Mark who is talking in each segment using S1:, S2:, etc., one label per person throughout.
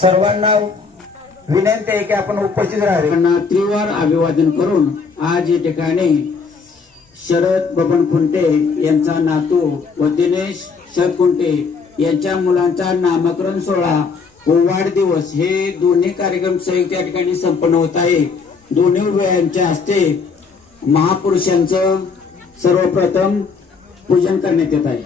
S1: सर्वांना विनंती आहे की आपण उपस्थित राहावे.
S2: त्यांना त्रिवार अभिवादन करून आज या ठिकाणी शरद बबन खुंटे यांचा नातू व दिनेश शरद खुंटे यांच्या मुलांचा नामकरण सोहळा व वाढदिवस हे दोन्ही कार्यक्रम संयुक्त या ठिकाणी संपन्न होत आहे. दोन्ही वेळांच्या हस्ते महापुरुषांचं सर्वप्रथम पूजन करण्यात येत आहे.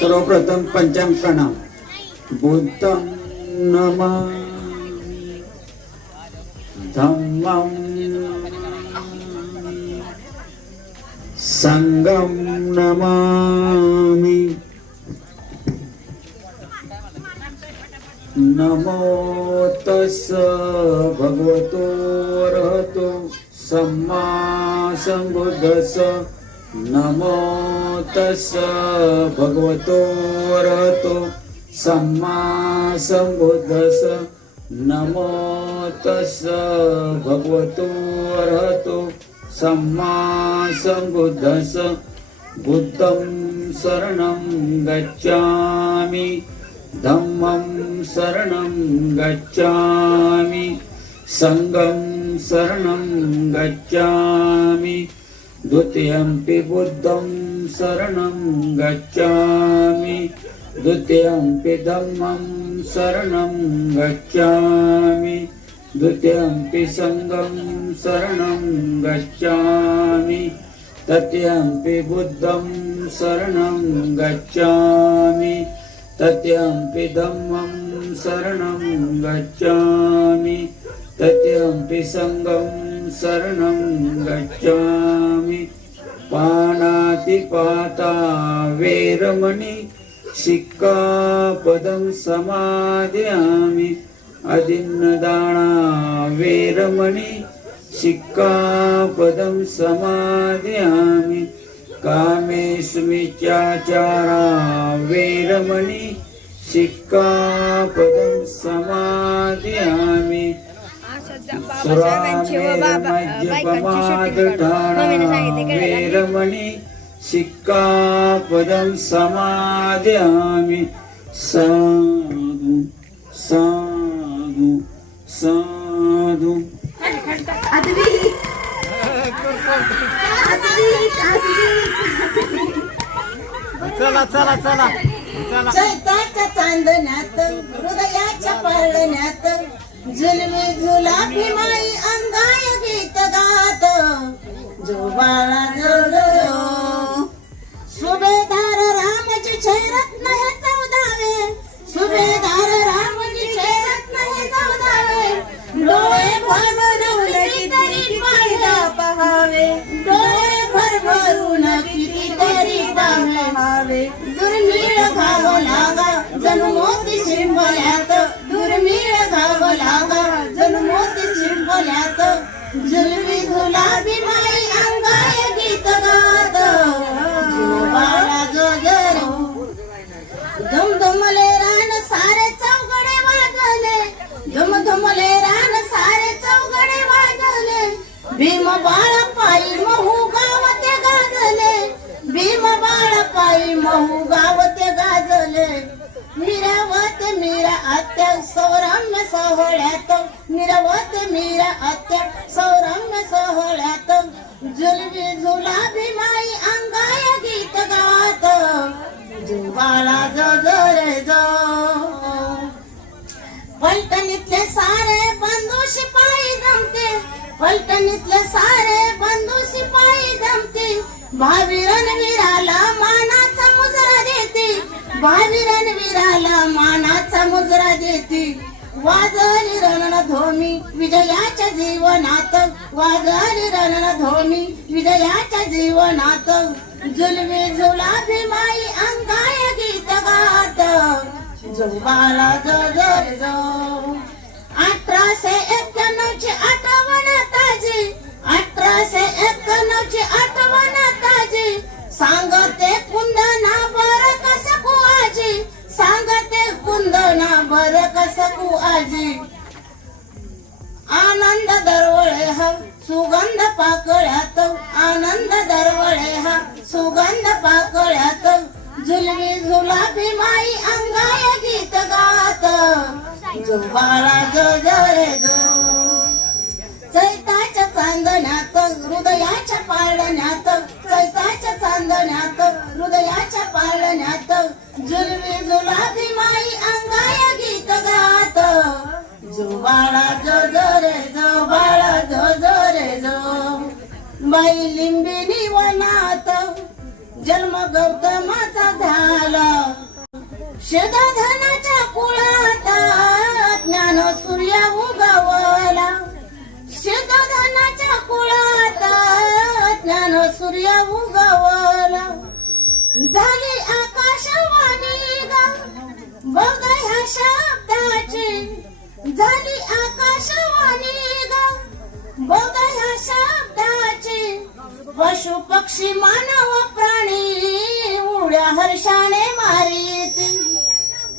S2: सर्वप्रथम पंचांग प्रणाम. बुद्ध नम. धम्म नमामि संगम नमामि। नमो तस् भगवतो रहतो सम्मा सम्बुद्धस्स। नमो तस् भगवतो रहतो सम्मा संबुद्धस नमो तस् भगवतो रहतो सम्मा सम्बुद्धस्स बुद्धं शरणं गच्छामि। धम्मं शरणं गच्छामि। सङ्गं शरणं गच्छामि। द्वितीयम्पि बुद्धं शरणं गच्छामि। द्वितीयम्पि धम्मं शरणं गच्छामि द्वितीयम्पि सङ्गं शरणं गच्छामि। तृतीयम्पि बुद्धं शरणं गच्छामि। तृतीयम्पि धम्मं शरणं गच्छामि। तृतीयम्पि सङ्गं शरणं गच्छामि। पाणातिपाता वेरमणि सिक्कापदं समादयामि अदिन्नदाना वेरमणि सिक्कापदं समादयामि कामेष्मित्याचारा वेरमणि सिक्कापदं समादयामि वेरमणि सिक्कापदं समादयामि साधु
S3: चला चला. चला.
S4: चैताच्या चांदण्यात हृदयाच्या पाळण्यात जुलमी झुला माई पाहावे दुर्मिळ घाव लागा जणू मोती शिंपल्यात. दुर्मिळ घाव लागा जणू मोती शिंपल्यात. जुलमी गुलाबी माई सोहळ्यात जुला भिलाई अंगाय गीत गात। जुबाला जो जो रे जो। पलटणीतले सारे बंधू शिपाई जमते पलटणीतले सारे बंधू शिपाई जमते भावी रणवीराला मानाचा मुजरा देते। भावी रणवीराला मानाचा मुजरा देते। वाजली रणन धोमी विजयाच्या जीवनात. वाजली रणन धोमी विजयाच्या जीवनात. जुलवी जुलाभी माई अंगाय गीत गात. जुबाला जर जो. अठराशे एक्क्याण्णव ची आठवण ताजी. अठराशे एक्क्याण्णव ची आठवण ताजी. सांगते पुन्हा कुंदना बर कसकू आजी? आनंद दरवळे हा सुगंध पाकळ्यात. आनंद दरवळे हा सुगंध पाकळ्यात. झुलवी झुलाबी माई अंगाय गीत गात. जो बाळा जो जरे गो चैताच्या चांदण्यात हृदयाच्या पाळण्यात. गौतमाचा झाला. शतधनाच्या कुळात ज्ञान सूर्य उगवला. शतधनाच्या कुळात ज्ञान सूर्य उगवला. झाली आकाशवाणी गा बघ ह्या शब्दाची. झाली आकाशवाणी गा बघ ह्या शब्दाची. पशु पक्षी मानव प्राणी एवढ्या हर्षाने मारिती.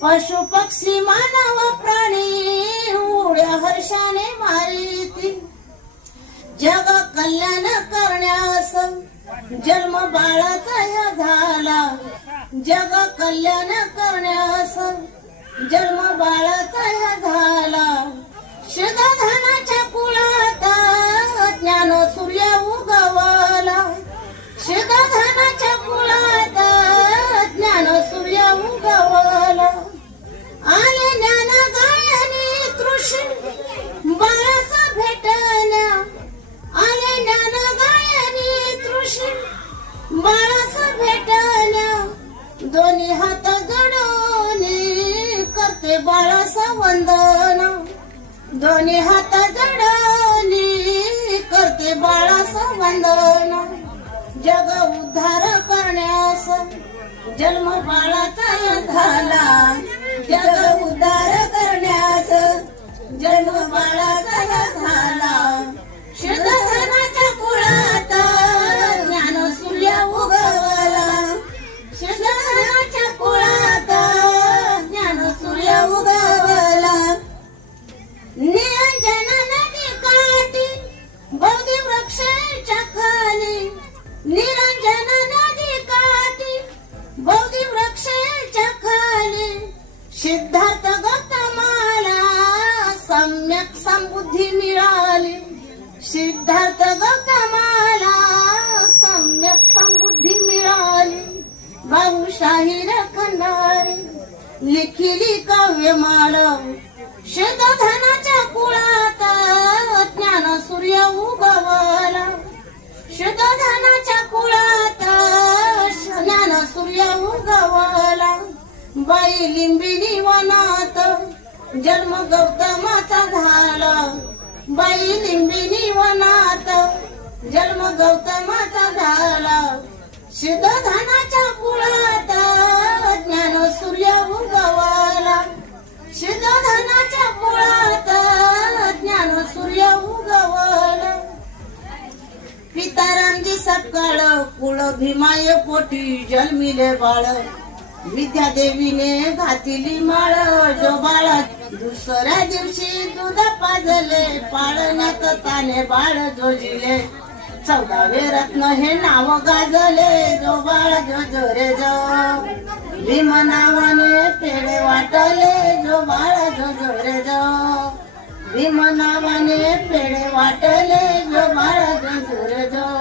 S4: पशु पक्षी मानव प्राणी उड्या हर्षाने मारिती. जग कल्याण करण्यास जन्म बाळाचा झाला. जग कल्याण करण्यास जन्म बाळाचा झाला. शतधनाच्या धनाच्या दोन्ही हात जडली करते बाळास वंदन जग उद्धार करण्यास जन्म बाळाचा झाला. जग उद्धार करण्यास जन्म बाळाचा झाला. शुद्ध सिद्धार्थ गौतमाला सम्यक समबुद्धी मिळाली. सिद्धार्थ गौतमाला सम्यक समबुद्धी मिळाली. भाऊशाही रखणारे लिखिली काव्यमाल शतधनाच्या कुळात ज्ञान सूर्य उगवला. शतधनाच्या कुळात ज्ञान सूर्य उगवला. बाई लिंबिनी वनात. जन्म गौतमाचा झाला. बाई लिंबिनी वनात. जन्म गौतमाचा झाला. शतधनाच्या कुळात ज्ञान सूर्य उगवला. शतधनाच्या कुळात ज्ञान सूर्य उगवला. पितारामजी सकाळ कुळ भीमाय पोटी जन्मिले बाळ. विद्या देवीने घातिली माळ जो बाळ दुसऱ्या दिवशी दूध पाजले पाळण्यात ताने बाळ जोजिले. चौदावे रत्न हे नाव गाजले जो बाळ जो. जो रे जो भीम नावाने पेढे वाटले जो बाळ जो. जो रे जो भीम नावाने पेढे वाटले जो बाळ जो.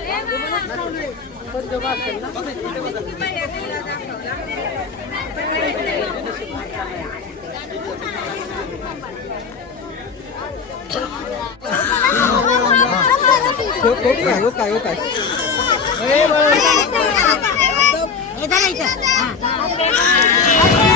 S3: हे धरा इथं. हा.